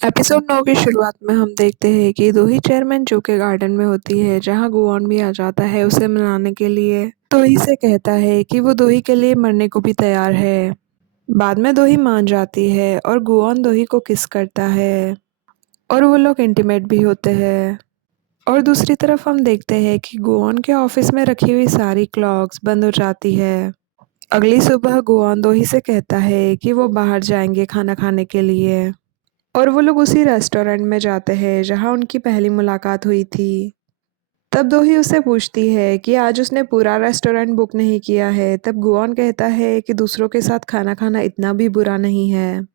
Episode 9 की शुरुआत में हम देखते हैं कि दोही चेयरमैन जू के गार्डन में होती है जहां गुआन भी आ जाता है उसे मनाने के लिए। दोही से कहता है कि वो दोही के लिए मरने को भी तैयार है। बाद में दोही मान जाती है और गुआन दोही को किस करता है और वो लोग इंटीमेट भी होते हैं। और दूसरी तरफ हम देखते हैं कि गुआन के ऑफिस में रखी हुई सारी क्लॉक्स बंद हो जाती है। अगली सुबह गुआन दोही से कहता है कि वो बाहर जाएंगे खाना खाने के लिए और वो लोग उसी रेस्टोरेंट में जाते हैं जहाँ उनकी पहली मुलाकात हुई थी। तब दोही उससे पूछती है कि आज उसने पूरा रेस्टोरेंट बुक नहीं किया है। तब गुआन कहता है कि दूसरों के साथ खाना खाना इतना भी बुरा नहीं है।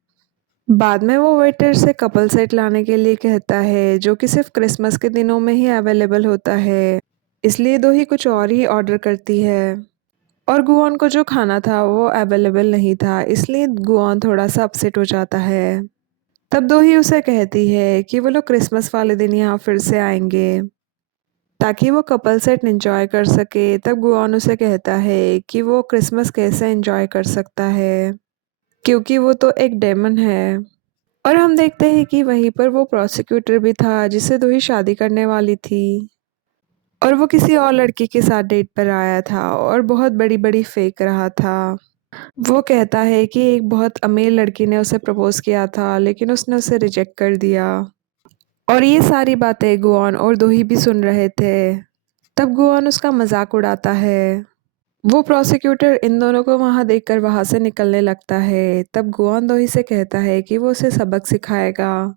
बाद में वो वेटर से कपल सेट लाने के लिए कहता है जो कि सिर्फ क्रिसमस के दिनों में ही अवेलेबल होता है। इसलिए दोही कुछ और ही ऑर्डर करती है और गुआन को जो खाना था वो अवेलेबल नहीं था, इसलिए गुआन थोड़ा सा अपसेट हो जाता है। तब दोही उसे कहती है कि वो लोग क्रिसमस वाले दिन यहाँ फिर से आएंगे ताकि वो कपल सेट एंजॉय कर सके। तब गुआन उसे कहता है कि वो क्रिसमस कैसे एंजॉय कर सकता है क्योंकि वो तो एक डेमन है। और हम देखते हैं कि वहीं पर वो प्रोसिक्यूटर भी था जिससे दोही शादी करने वाली थी और वो किसी और लड़की के साथ डेट पर आया था और बहुत बड़ी बड़ी फेंक रहा था। वो कहता है कि एक बहुत अमीर लड़की ने उसे प्रपोज किया था लेकिन उसने उसे रिजेक्ट कर दिया। और ये सारी बातें गुआन और दोही भी सुन रहे थे। तब गुआन उसका मजाक उड़ाता है। वो प्रोसिक्यूटर इन दोनों को वहां देखकर वहां से निकलने लगता है। तब गुआन दोही से कहता है कि वो उसे सबक सिखाएगा।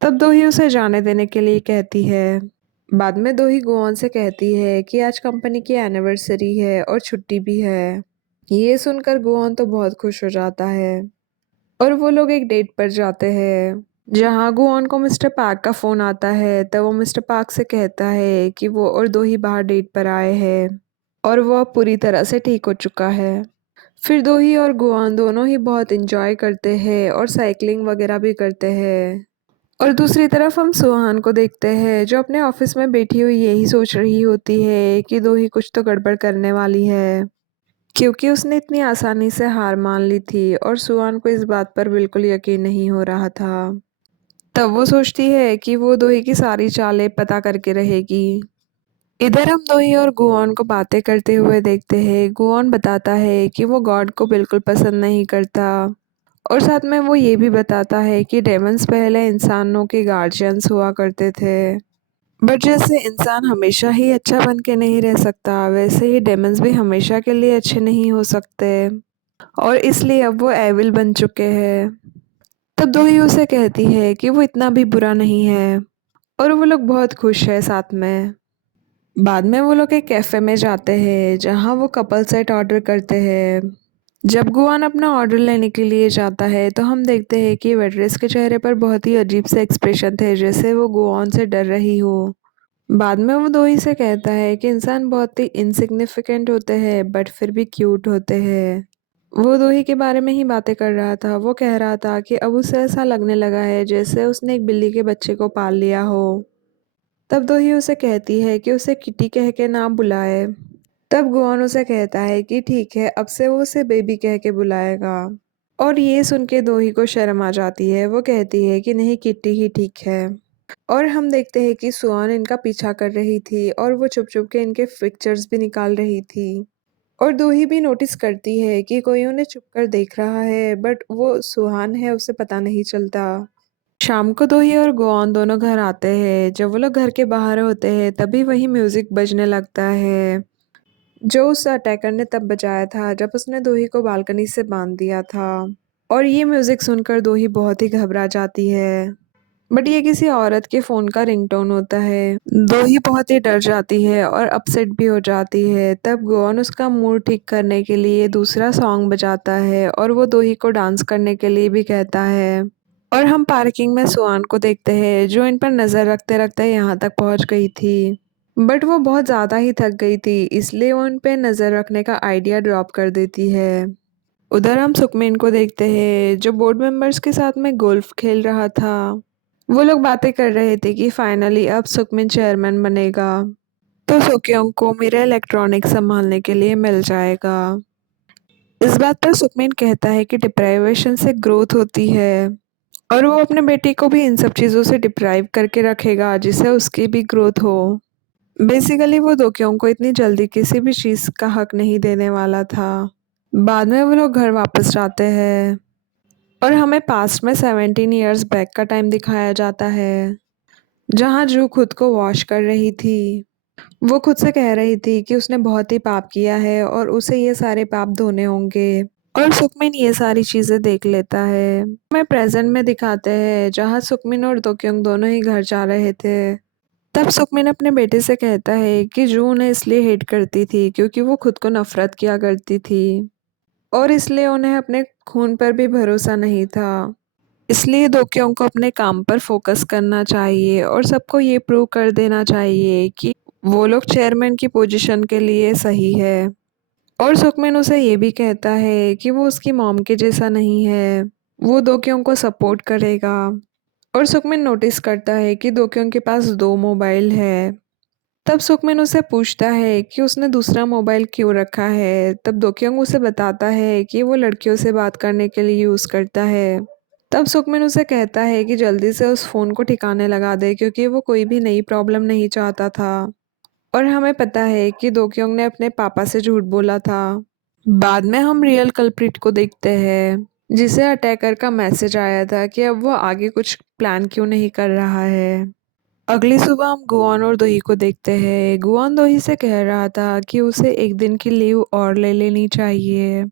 तब दोही उसे जाने देने के लिए कहती है। बाद में दोही गुआन से कहती है कि आज कंपनी की एनिवर्सरी है और छुट्टी भी है। ये सुनकर गुआन तो बहुत खुश हो जाता है और वो लोग एक डेट पर जाते हैं जहाँ गुआन को मिस्टर पार्क का फोन आता है। तब वो मिस्टर पार्क से कहता है कि वो और दो ही बाहर डेट पर आए हैं और वो अब पूरी तरह से ठीक हो चुका है। फिर दोही और गुआन दोनों ही बहुत इंजॉय करते हैं और साइकिलिंग वगैरह भी करते हैं। और दूसरी तरफ हम सुहान को देखते हैं जो अपने ऑफिस में बैठी हुई यही सोच रही होती है कि दोही कुछ तो गड़बड़ करने वाली है क्योंकि उसने इतनी आसानी से हार मान ली थी और सुहान को इस बात पर बिल्कुल यकीन नहीं हो रहा था। तब वो सोचती है कि वो दोही की सारी चालें पता करके रहेगी। इधर हम दोही और गुआन को बातें करते हुए देखते हैं। गुआन बताता है कि वो गॉड को बिल्कुल पसंद नहीं करता और साथ में वो ये भी बताता है कि डेमन्स पहले इंसानों के गार्जियंस हुआ करते थे, बट जैसे इंसान हमेशा ही अच्छा बन के नहीं रह सकता वैसे ही डेमन्स भी हमेशा के लिए अच्छे नहीं हो सकते और इसलिए अब वो एविल बन चुके हैं। तब दोही उसे कहती है कि वो इतना भी बुरा नहीं है और वो लोग बहुत खुश है साथ में। बाद में वो लोग एक कैफ़े में जाते हैं जहाँ वो कपल सेट ऑर्डर करते हैं। जब गुआन अपना ऑर्डर लेने के लिए जाता है तो हम देखते हैं कि वेट्रेस के चेहरे पर बहुत ही अजीब से एक्सप्रेशन थे जैसे वो गुआन से डर रही हो। बाद में वो दोही से कहता है कि इंसान बहुत ही इनसिग्निफिकेंट होते हैं बट फिर भी क्यूट होते हैं। वो दोही के बारे में ही बातें कर रहा था। वो कह रहा था कि अब उसे ऐसा लगने लगा है जैसे उसने एक बिल्ली के बच्चे को पाल लिया हो। तब दोही उसे कहती है कि उसे किटी कह के ना बुलाए। तब गुआन उसे कहता है कि ठीक है, अब से वो उसे बेबी कह के बुलाएगा। और ये सुन के दोही को शर्म आ जाती है। वो कहती है कि नहीं, किट्टी ही ठीक है। और हम देखते हैं कि सुआन इनका पीछा कर रही थी और वो छुप छुप के इनके पिक्चर्स भी निकाल रही थी। और दोही भी नोटिस करती है कि कोई उन्हें छुप कर देख रहा है बट वो सुहान है, उसे पता नहीं चलता। शाम को दोही और गुआन दोनों घर आते हैं। जब वो लोग घर के बाहर होते हैं तभी वही म्यूजिक बजने लगता है जो उस अटैकर ने तब बजाया था जब उसने दोही को बालकनी से बांध दिया था। और ये म्यूजिक सुनकर दोही बहुत ही घबरा जाती है बट ये किसी औरत के फोन का रिंगटोन होता है। दोही बहुत ही डर जाती है और अपसेट भी हो जाती है। तब गोवन उसका मूड ठीक करने के लिए दूसरा सॉन्ग बजाता है और वो दोही को डांस करने के लिए भी कहता है। और हम पार्किंग में सुआन को देखते हैं जो इन पर नज़र रखते रखते यहाँ तक पहुँच गई थी बट वो बहुत ज़्यादा ही थक गई थी, इसलिए वो उन पे नज़र रखने का आइडिया ड्रॉप कर देती है। उधर हम सुकमेन को देखते हैं जो बोर्ड मेंबर्स के साथ में गोल्फ खेल रहा था। वो लोग बातें कर रहे थे कि फाइनली अब सुकमेन चेयरमैन बनेगा तो सुक्योंग को मेरा इलेक्ट्रॉनिक संभालने के लिए मिल जाएगा। इस बात पर सुकमेन कहता है कि डिप्राइवेशन से ग्रोथ होती है और वो अपने बेटे को भी इन सब चीज़ों से डिप्राइव करके रखेगा जिससे उसकी भी ग्रोथ हो। बेसिकली वो दोक्योंग को इतनी जल्दी किसी भी चीज़ का हक नहीं देने वाला था। बाद में वो लोग घर वापस जाते हैं और हमें पास्ट में 17 इयर्स बैक का टाइम दिखाया जाता है, जहाँ जू खुद को वॉश कर रही थी। वो खुद से कह रही थी कि उसने बहुत ही पाप किया है और उसे ये सारे पाप धोने होंगे। और सुकमिन ये सारी चीज़ें देख लेता है। हमें प्रेजेंट में दिखाते हैं जहाँ सुकमिन और दोक्योंग दोनों ही घर जा रहे थे। तब सुकमिन अपने बेटे से कहता है कि जू उन्हें इसलिए हेट करती थी क्योंकि वो खुद को नफरत किया करती थी और इसलिए उन्हें अपने खून पर भी भरोसा नहीं था। इसलिए दोक्योंग को अपने काम पर फोकस करना चाहिए और सबको ये प्रूव कर देना चाहिए कि वो लोग चेयरमैन की पोजीशन के लिए सही है। और सुकमिन उसे ये भी कहता है कि वो उसकी मॉम के जैसा नहीं है, वो दोक्योंग को सपोर्ट करेगा। और सुकमिन नोटिस करता है कि दोक्योंग के पास 2 मोबाइल है। तब सुकमिन उसे पूछता है कि उसने दूसरा मोबाइल क्यों रखा है। तब दोक्योंग उसे बताता है कि वो लड़कियों से बात करने के लिए यूज़ करता है। तब सुकमिन उसे कहता है कि जल्दी से उस फ़ोन को ठिकाने लगा दे क्योंकि वो कोई भी नई प्रॉब्लम नहीं चाहता था। और हमें पता है कि दोक्योंग ने अपने पापा से झूठ बोला था। बाद में हम रियल कल्प्रिट को देखते हैं, जिसे अटैकर का मैसेज आया था कि अब वो आगे कुछ प्लान क्यों नहीं कर रहा है। अगली सुबह हम गुआन और दोही को देखते हैं। गुआन दोही से कह रहा था कि उसे एक दिन की लीव और ले लेनी चाहिए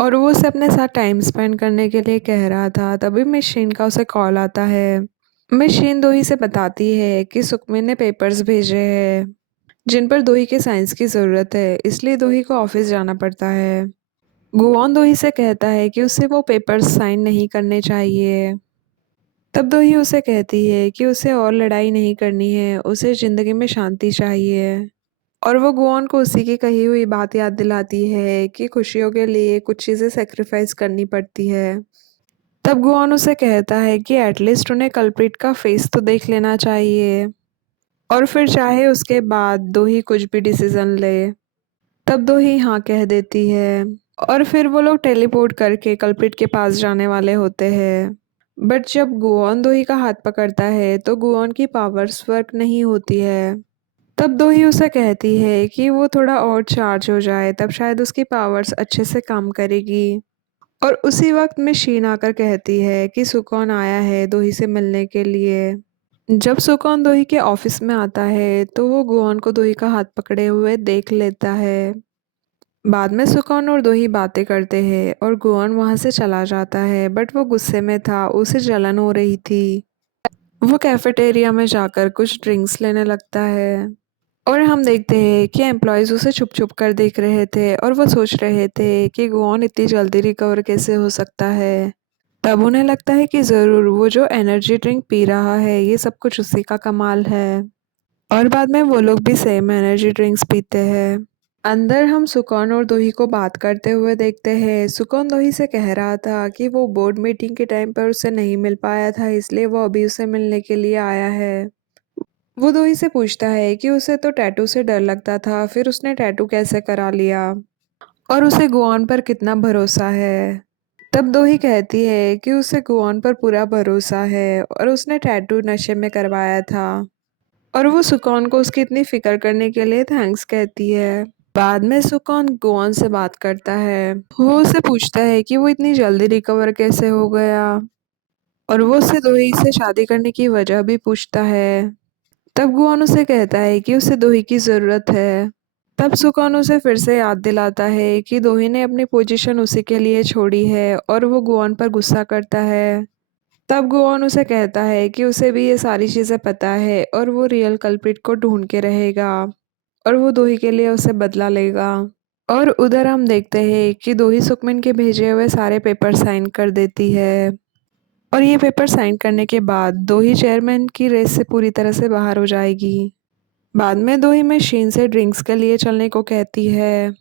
और वो उसे अपने साथ टाइम स्पेंड करने के लिए कह रहा था। तभी मशीन का उसे कॉल आता है। मशीन दोही से बताती है कि सुकमिन ने पेपर्स भेजे हैं जिन पर दोही के साइंस की ज़रूरत है, इसलिए दोही को ऑफिस जाना पड़ता है। गुआन दोही से कहता है कि उसे वो पेपर्स साइन नहीं करने चाहिए। तब दोही उसे कहती है कि उसे और लड़ाई नहीं करनी है, उसे ज़िंदगी में शांति चाहिए। और वो गुआन को उसी की कही हुई बात याद दिलाती है कि खुशियों के लिए कुछ चीज़ें सैक्रिफाइस करनी पड़ती है। तब गुआन उसे कहता है कि एटलीस्ट उन्हें कल्प्रिट का फेस तो देख लेना चाहिए और फिर चाहे उसके बाद दोही कुछ भी डिसीजन ले। तब दोही हाँ कह देती है और फिर वो लोग टेलीपोर्ट करके कल्प्रिट के पास जाने वाले होते हैं। बट जब गुआन दोही का हाथ पकड़ता है तो गुआन की पावर्स वर्क नहीं होती है। तब दोही उसे कहती है कि वो थोड़ा और चार्ज हो जाए तब शायद उसकी पावर्स अच्छे से काम करेगी। और उसी वक्त में शीन आकर कहती है कि सुकॉन आया है दोही से मिलने के लिए। जब सुकॉन दोही के ऑफिस में आता है तो वो गुआन को दोही का हाथ पकड़े हुए देख लेता है। बाद में सुकॉन और दोही बातें करते हैं और गुआन वहाँ से चला जाता है बट वो गुस्से में था, उसे जलन हो रही थी। वो कैफेटेरिया में जाकर कुछ ड्रिंक्स लेने लगता है और हम देखते हैं कि एम्प्लॉयज़ उसे छुप छुप कर देख रहे थे और वो सोच रहे थे कि गुआन इतनी जल्दी रिकवर कैसे हो सकता है। तब उन्हें लगता है कि ज़रूर वो जो एनर्जी ड्रिंक पी रहा है ये सब कुछ उसी का कमाल है। और बाद में वो लोग भी सेम एनर्जी ड्रिंक्स पीते हैं। अंदर हम सुकॉन और दोही को बात करते हुए देखते हैं। सुकॉन दोही से कह रहा था कि वो बोर्ड मीटिंग के टाइम पर उसे नहीं मिल पाया था इसलिए वो अभी उसे मिलने के लिए आया है। वो दोही से पूछता है कि उसे तो टैटू से डर लगता था, फिर उसने टैटू कैसे करा लिया और उसे गुआन पर कितना भरोसा है। तब दोही कहती है कि उसे गुआन पर पूरा भरोसा है और उसने टैटू नशे में करवाया था और वो सुकॉन को उसकी इतनी फिक्र करने के लिए थैंक्स कहती है। बाद में सुकॉन गुआन से बात करता है। वो उसे पूछता है कि वो इतनी जल्दी रिकवर कैसे हो गया और वो उससे दोही से शादी करने की वजह भी पूछता है। तब गुआन उसे कहता है कि उसे दोही की ज़रूरत है। तब सुकॉन उसे फिर से याद दिलाता है कि दोही ने अपनी पोजीशन उसी के लिए छोड़ी है और वो गुआन पर गुस्सा करता है। तब गुआन उसे कहता है कि उसे भी ये सारी चीज़ें पता है और वो रियल कल्प्रिट को ढूंढ के रहेगा और वो दोही के लिए उसे बदला लेगा। और उधर हम देखते हैं कि दोही सुकमिन के भेजे हुए सारे पेपर साइन कर देती है और ये पेपर साइन करने के बाद दोही चेयरमैन की रेस से पूरी तरह से बाहर हो जाएगी। बाद में दोही मशीन से ड्रिंक्स के लिए चलने को कहती है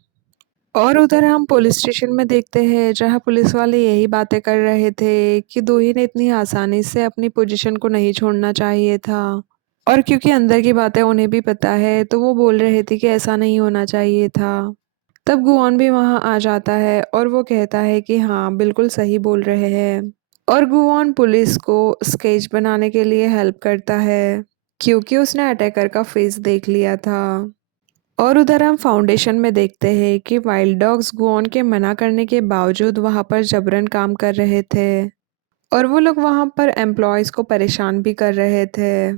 और उधर हम पुलिस स्टेशन में देखते हैं जहां पुलिस वाले यही बातें कर रहे थे कि दोही ने इतनी आसानी से अपनी पोजीशन को नहीं छोड़ना चाहिए था और क्योंकि अंदर की बातें उन्हें भी पता है तो वो बोल रहे थे कि ऐसा नहीं होना चाहिए था। तब गुआन भी वहां आ जाता है और वो कहता है कि हाँ बिल्कुल सही बोल रहे हैं। और गुआन पुलिस को स्केच बनाने के लिए हेल्प करता है क्योंकि उसने अटैकर का फेस देख लिया था। और उधर हम फाउंडेशन में देखते हैं कि वाइल्ड डॉग्स गुआन के मना करने के बावजूद वहां पर जबरन काम कर रहे थे और वो लोग वहां पर एम्प्लॉयज को परेशान भी कर रहे थे।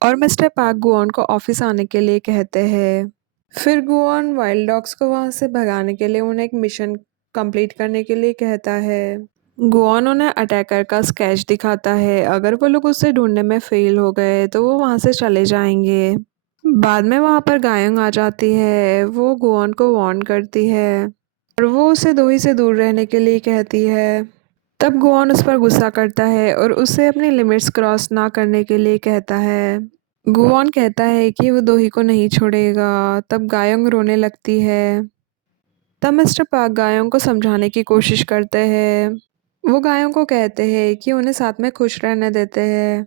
और मिस्टर पार्क गुआन को ऑफिस आने के लिए कहते हैं। फिर गुआन वाइल्ड डॉग्स को वहां से भगाने के लिए उन्हें एक मिशन कंप्लीट करने के लिए कहता है। गुआन उन्हें अटैकर का स्केच दिखाता है, अगर वो लोग उसे ढूंढने में फेल हो गए तो वो वहां से चले जाएंगे। बाद में वहां पर गायंग आ जाती है, वो गुआन को वार्न करती है और वो उसे दोही से दूर रहने के लिए कहती है। तब गुआन उस पर गुस्सा करता है और उसे अपनी लिमिट्स क्रॉस ना करने के लिए कहता है। गुआन कहता है कि वो दोही को नहीं छोड़ेगा। तब गायंग रोने लगती है। तब मिस्टर पार्क गायों को समझाने की कोशिश करते हैं। वो गायों को कहते हैं कि उन्हें साथ में खुश रहने देते हैं।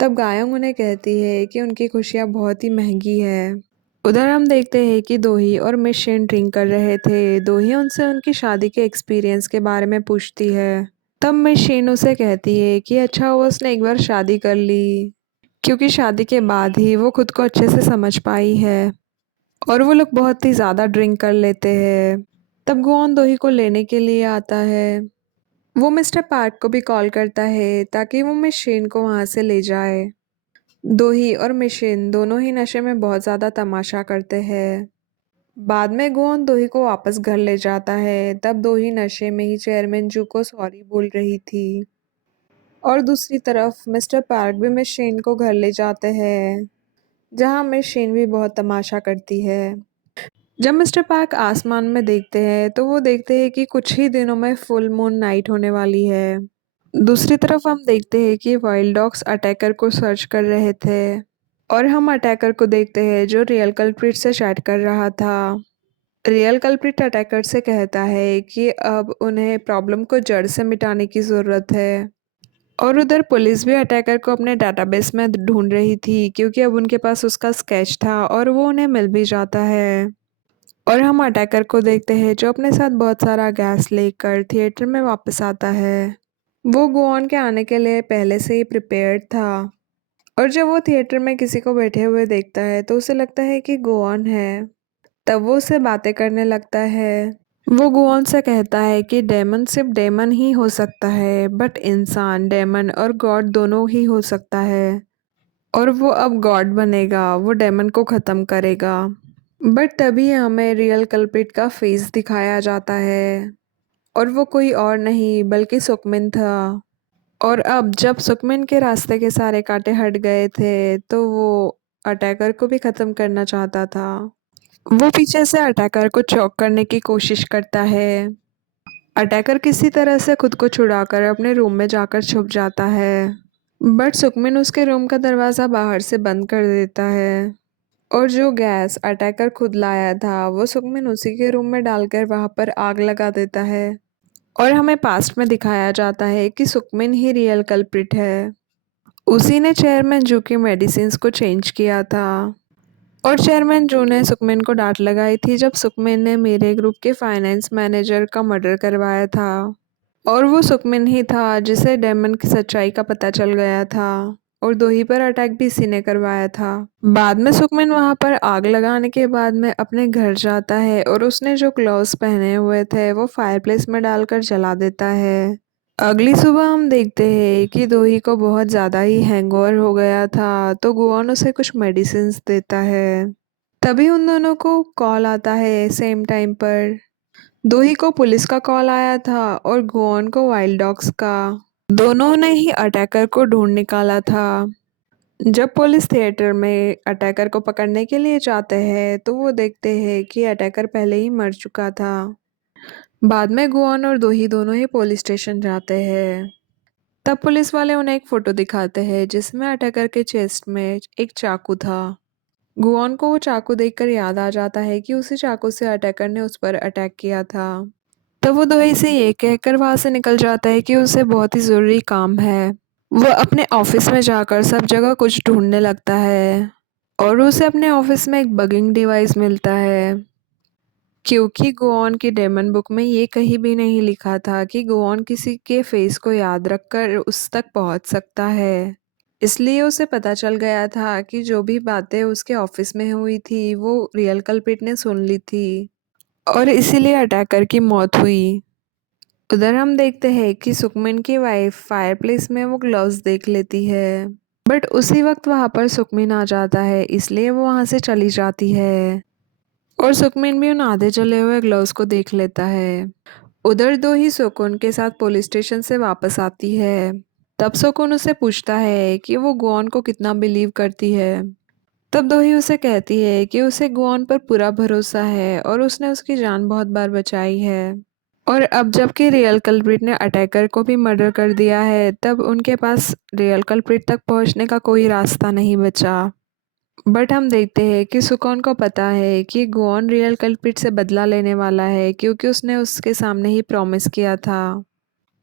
तब गायों उन्हें कहती है कि उनकी खुशियाँ बहुत ही महंगी है। उधर हम देखते हैं कि दोही और मिस शेन ड्रिंक कर रहे थे। दोही उनसे उनकी शादी के एक्सपीरियंस के बारे में पूछती है। तब मिस शेन उसे कहती है कि अच्छा हुआ उसने एक बार शादी कर ली, क्योंकि शादी के बाद ही वो खुद को अच्छे से समझ पाई है। और वो लोग बहुत ही ज़्यादा ड्रिंक कर लेते हैं। तब गुआन दोही को लेने के लिए आता है। वो मिस्टर पार्क को भी कॉल करता है ताकि वो मिस शेन को वहाँ से ले जाए। दोही और मिशन दोनों ही नशे में बहुत ज़्यादा तमाशा करते हैं। बाद में गुआन दोही को वापस घर ले जाता है। तब दोही नशे में ही चेयरमैन जू को सॉरी बोल रही थी। और दूसरी तरफ मिस्टर पार्क भी मिस शेन को घर ले जाते हैं, जहाँ मिस शेन भी बहुत तमाशा करती है। जब मिस्टर पार्क आसमान में देखते हैं तो वो देखते हैं कि कुछ ही दिनों में फुल मून नाइट होने वाली है। दूसरी तरफ हम देखते हैं कि वाइल्ड डॉग्स अटैकर को सर्च कर रहे थे और हम अटैकर को देखते हैं जो रियल कल्प्रिट से चैट कर रहा था। रियल कल्प्रिट अटैकर से कहता है कि अब उन्हें प्रॉब्लम को जड़ से मिटाने की ज़रूरत है। और उधर पुलिस भी अटैकर को अपने डेटाबेस में ढूंढ रही थी, क्योंकि अब उनके पास उसका स्केच था और वो उन्हें मिल भी जाता है। और हम अटैकर को देखते हैं जो अपने साथ बहुत सारा गैस लेकर थिएटर में वापस आता है। वो गुआन के आने के लिए पहले से ही प्रिपेयर्ड था। और जब वो थिएटर में किसी को बैठे हुए देखता है तो उसे लगता है कि गुआन है। तब वो उससे बातें करने लगता है। वो गुआन से कहता है कि डेमन सिर्फ डेमन ही हो सकता है, बट इंसान, डेमन और गॉड दोनों ही हो सकता है। और वो अब गॉड बनेगा, वो डेमन को ख़त्म करेगा। बट तभी हमें रियल कल्प्रिट का फेस दिखाया जाता है और वो कोई और नहीं बल्कि सुकमिन था। और अब जब सुकमिन के रास्ते के सारे कांटे हट गए थे तो वो अटैकर को भी ख़त्म करना चाहता था। वो पीछे से अटैकर को चॉक करने की कोशिश करता है। अटैकर किसी तरह से खुद को छुड़ाकर अपने रूम में जाकर छुप जाता है, बट सुकमिन उसके रूम का दरवाज़ा बाहर से बंद कर देता है। और जो गैस अटैकर खुद लाया था वो सुकमिन उसी के रूम में डालकर वहां पर आग लगा देता है। और हमें पास्ट में दिखाया जाता है कि सुकमिन ही रियल कल्प्रिट है। उसी ने चेयरमैन जू की मेडिसिन्स को चेंज किया था। और चेयरमैन जू ने सुकमिन को डांट लगाई थी जब सुकमिन ने मेरे ग्रुप के फाइनेंस मैनेजर का मर्डर करवाया था। और वो सुकमिन ही था जिसे डेमन की सच्चाई का पता चल गया था। और दोही पर अटैक भी इसी ने करवाया था। बाद में सुकमिन वहां पर आग लगाने के बाद में अपने घर जाता है और उसने जो ग्लव्स पहने हुए थे वो फायरप्लेस में डालकर जला देता है। अगली सुबह हम देखते हैं कि दोही को बहुत ज़्यादा ही हैंगओवर हो गया था, तो गुआन उसे कुछ मेडिसिन्स देता है। तभी उन दोनों को कॉल आता है सेम टाइम पर। दोही को पुलिस का कॉल आया था और गुआन को वाइल्ड डॉग्स का। दोनों ने ही अटैकर को ढूंढ निकाला था। जब पुलिस थिएटर में अटैकर को पकड़ने के लिए जाते हैं तो वो देखते हैं कि अटैकर पहले ही मर चुका था। बाद में गुआन और दोही दोनों ही पुलिस स्टेशन जाते हैं। तब पुलिस वाले उन्हें एक फोटो दिखाते हैं जिसमें अटैकर के चेस्ट में एक चाकू था। गुआन को वो चाकू देखकर याद आ जाता है कि उसी चाकू से अटैकर ने उस पर अटैक किया था। तब वो दोही से ये कहकर वहां से निकल जाता है कि उसे बहुत ही ज़रूरी काम है। वो अपने ऑफिस में जाकर सब जगह कुछ ढूंढने लगता है और उसे अपने ऑफिस में एक बगिंग डिवाइस मिलता है, क्योंकि गुआन की डेमन बुक में ये कहीं भी नहीं लिखा था कि गुआन किसी के फेस को याद रखकर उस तक पहुंच सकता है। इसलिए उसे पता चल गया था कि जो भी बातें उसके ऑफिस में हुई थी वो रियल कल्प्रिट ने सुन ली थी और इसीलिए अटैकर की मौत हुई। उधर हम देखते हैं कि सुकमिन की वाइफ फायरप्लेस में वो ग्लव्स देख लेती है, बट उसी वक्त वहां पर सुकमिन आ जाता है, इसलिए वो वहां से चली जाती है और सुकमिन भी उन आधे जले हुए ग्लव्स को देख लेता है। उधर दो ही सुकून के साथ पुलिस स्टेशन से वापस आती है। तब सुकून उसे पूछता है कि वो गुआन को कितना बिलीव करती है। तब दो ही उसे कहती है कि उसे गुआन पर पूरा भरोसा है और उसने उसकी जान बहुत बार बचाई है। और अब जबकि रियल कल्प्रिट ने अटैकर को भी मर्डर कर दिया है, तब उनके पास रियल कल्प्रिट तक पहुंचने का कोई रास्ता नहीं बचा। बट हम देखते हैं कि सुकॉन को पता है कि गुआन रियल कल्प्रिट से बदला लेने वाला है, क्योंकि उसने उसके सामने ही प्रॉमिस किया था।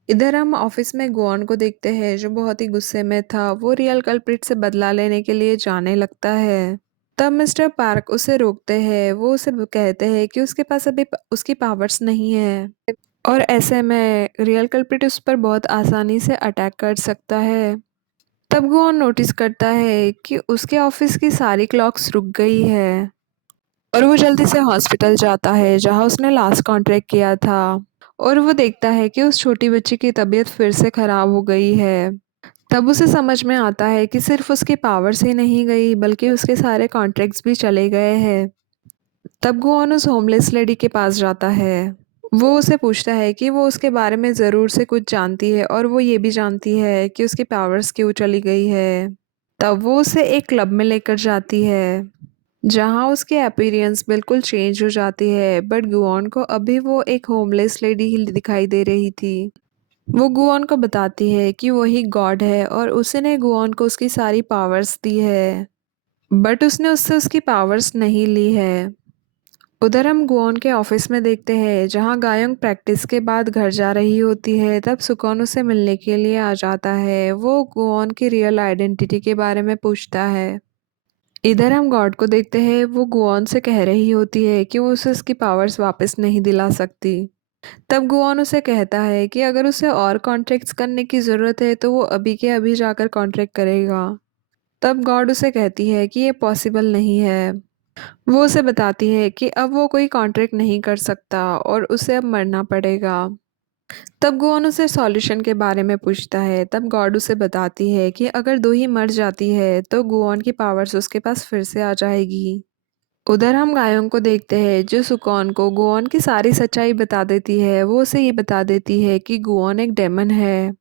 इधर हम ऑफिस में गुआन को देखते हैं जो बहुत ही गुस्से में था। वो रियल कल्प्रिट से बदला लेने के लिए जाने लगता है। तब मिस्टर पार्क उसे रोकते हैं। वो उसे कहते हैं कि उसके पास अभी उसकी पावर्स नहीं है और ऐसे में रियल कल्प्रिट उस पर बहुत आसानी से अटैक कर सकता है। तब गुआन नोटिस करता है कि उसके ऑफिस की सारी क्लॉक्स रुक गई है और वो जल्दी से हॉस्पिटल जाता है जहां उसने लास्ट कॉन्ट्रैक्ट किया था और वो देखता है कि उस छोटी बच्ची की तबीयत फिर से खराब हो गई है। तब उसे समझ में आता है कि सिर्फ उसकी पावर्स ही नहीं गई बल्कि उसके सारे कॉन्ट्रैक्ट्स भी चले गए हैं। तब गुआन उस होमलेस लेडी के पास जाता है। वो उसे पूछता है कि वो उसके बारे में ज़रूर से कुछ जानती है और वो ये भी जानती है कि उसकी पावर्स क्यों चली गई है। तब वो उसे एक क्लब में लेकर जाती है जहाँ उसकी अपीयरेंस बिल्कुल चेंज हो जाती है, बट गुआन को अभी वो एक होमलेस लेडी ही दिखाई दे रही थी। वो गुआन को बताती है कि वही गॉड है और उसने गुआन को उसकी सारी पावर्स दी है, बट उसने उससे उसकी पावर्स नहीं ली है। उधर हम गुआन के ऑफिस में देखते हैं जहाँ गायोंग प्रैक्टिस के बाद घर जा रही होती है। तब सुकॉन उसे मिलने के लिए आ जाता है। वो गुआन की रियल आइडेंटिटी के बारे में पूछता है। इधर हम गॉड को देखते हैं। वो गुआन से कह रही होती है कि वो उसे उसकी पावर्स वापस नहीं दिला सकती। तब गुआन उसे कहता है कि अगर उसे और कॉन्ट्रैक्ट्स करने की ज़रूरत है तो वो अभी के अभी जाकर कॉन्ट्रैक्ट करेगा। तब गॉड उसे कहती है कि ये पॉसिबल नहीं है। वो उसे बताती है कि अब वो कोई कॉन्ट्रैक्ट नहीं कर सकता और उसे अब मरना पड़ेगा। तब गुआन उसे सॉल्यूशन के बारे में पूछता है। तब गॉड उसे बताती है कि अगर दो ही मर जाती है तो गुआन की पावर्स उसके पास फिर से आ जाएगी। उधर हम गायों को देखते हैं जो सुकॉन को गुआन की सारी सच्चाई बता देती है। वो उसे ये बता देती है कि गुआन एक डेमन है।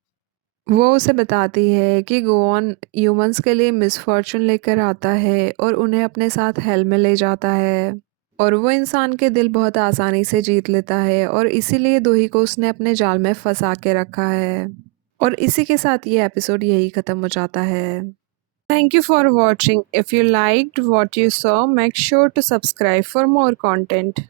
वो उसे बताती है कि गुआन ह्यूमंस के लिए मिसफॉर्चून लेकर आता है और उन्हें अपने साथ हेल में ले जाता है और वो इंसान के दिल बहुत आसानी से जीत लेता है और इसीलिए दोही को उसने अपने जाल में फंसा के रखा है। और इसी के साथ ये एपिसोड यही ख़त्म हो जाता है। Thank you for watching. If you liked what you saw, make sure to subscribe for more content.